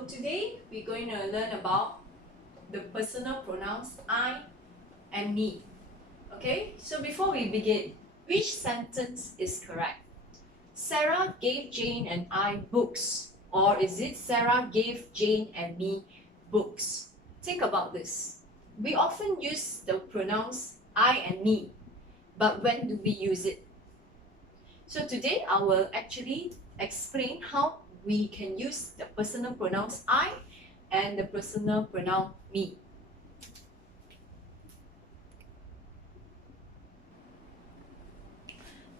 So today we're going to learn about the personal pronouns I and me. Okay, so before we begin, which sentence is correct? Sarah gave Jane and I books, or is it Sarah gave Jane and me books? Think about this. We often use the pronouns I and me, but when do we use it? So today I will actually explain how we can use the personal pronouns I and the personal pronoun me.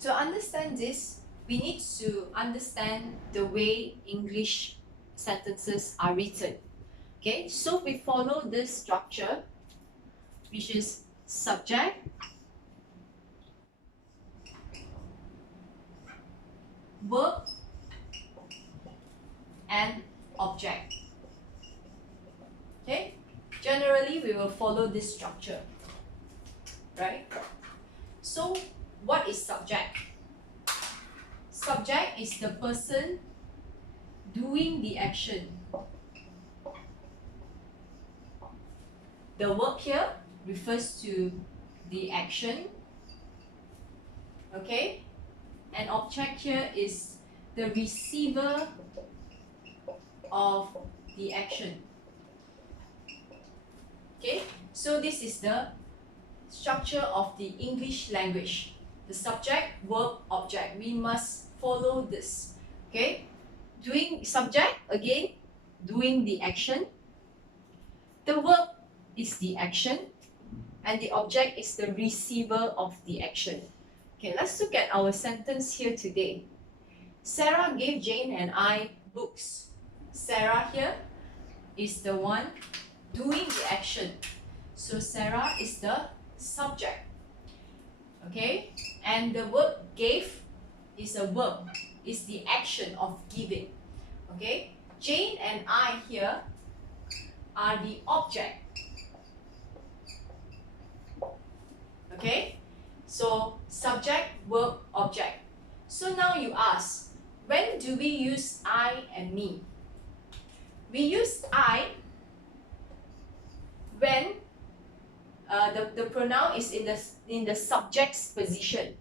To understand this, we need to understand the way English sentences are written. Okay, so we follow this structure, which is subject, verb, and object. Okay, generally we will follow this structure, right? So what is subject? Subject is the person doing the action. The verb here refers to the action, okay? And object here is the receiver of the action. Okay, so this is the structure of the English language. The subject, verb, object. We must follow this. Okay, doing subject again, doing the action. The verb is the action, and the object is the receiver of the action. Okay, let's look at our sentence here today. Sarah gave Jane and I books. Sarah here is the one doing the action. So Sarah is the subject. Okay, and the verb gave is a verb, is the action of giving. Okay, Jane and I here are the object. Okay, so subject, verb, object. So now you ask, when do we use I and me? We use I when the pronoun is in the subject's position.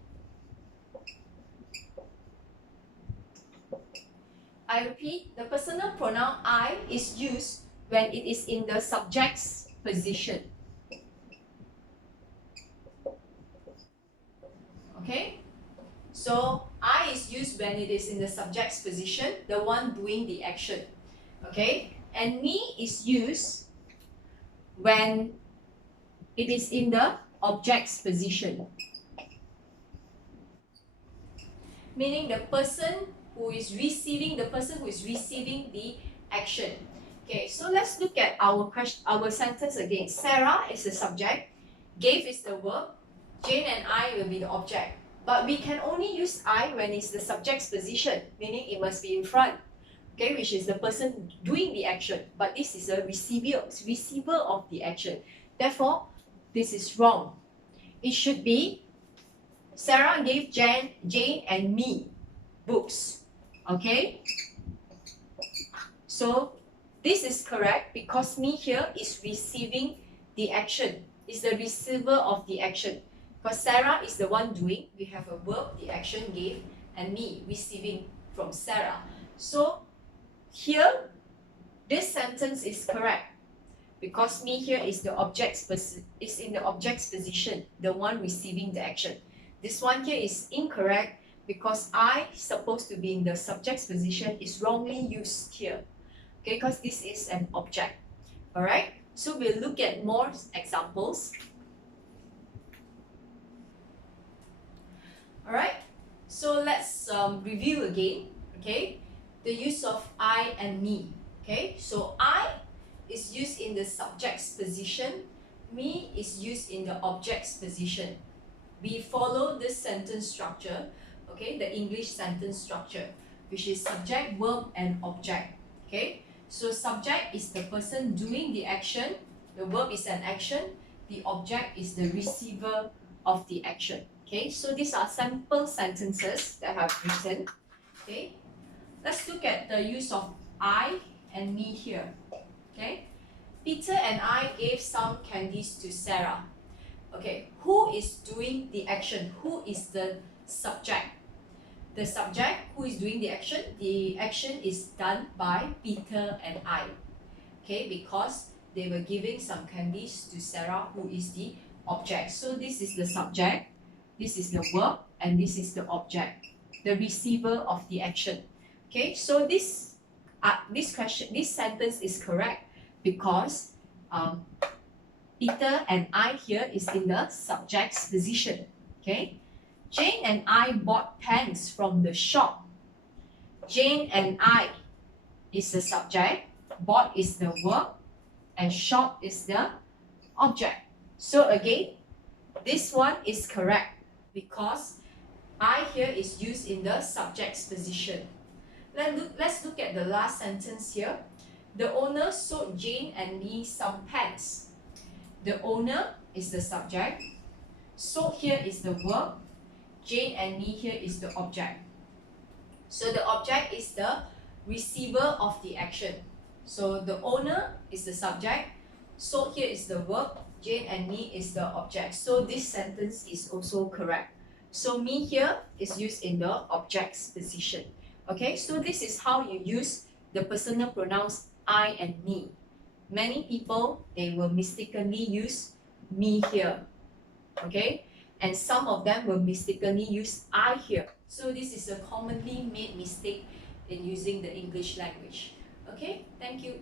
I repeat, the personal pronoun I is used when it is in the subject's position. Okay? So I is used when it is in the subject's position, the one doing the action. Okay? And me is used when it is in the object's position. Meaning the person who is receiving the action. Okay, so let's look at our sentence again. Sarah is the subject, gave is the verb, Jane and I will be the object. But we can only use I when it's the subject's position, meaning it must be in front. Okay, which is the person doing the action. But this is a receiver of the action. Therefore, this is wrong. It should be Sarah gave Jane and me books. Okay? So this is correct because me here is receiving the action. Is the receiver of the action. Because Sarah is the one doing. We have a verb, the action gave, and me receiving from Sarah. So here, this sentence is correct because me here is in the object's position, the one receiving the action. This one here is incorrect because I supposed to be in the subject's position is wrongly used here. Okay, because this is an object. Alright, so we'll look at more examples. Alright, so let's review again. Okay, the use of I and me. Okay, so I is used in the subject's position, me is used in the object's position. We follow this sentence structure, okay, the English sentence structure, which is subject, verb, and object. Okay, so subject is the person doing the action, the verb is an action, the object is the receiver of the action. Okay, so these are sample sentences that I have written. Okay, let's look at the use of I and me here. Okay, Peter and I gave some candies to Sarah. Okay, who is doing the action? Who is the subject? The subject, who is doing the action? The action is done by Peter and I. Okay, because they were giving some candies to Sarah, who is the object. So this is the subject, this is the verb, and this is the object, the receiver of the action. Okay, so this sentence is correct because Peter and I here is in the subject's position. Okay, Jane and I bought pens from the shop. Jane and I is the subject, bought is the verb, and shop is the object. So again, this one is correct because I here is used in the subject's position. Let's look at the last sentence here. The owner sold Jane and me some pens. The owner is the subject. Sold here is the verb. Jane and me here is the object. So the object is the receiver of the action. So the owner is the subject. Sold here is the verb. Jane and me is the object. So this sentence is also correct. So me here is used in the object's position. Okay, so this is how you use the personal pronouns I and me. Many people, they will mistakenly use me here. Okay, and some of them will mistakenly use I here. So this is a commonly made mistake in using the English language. Okay, thank you.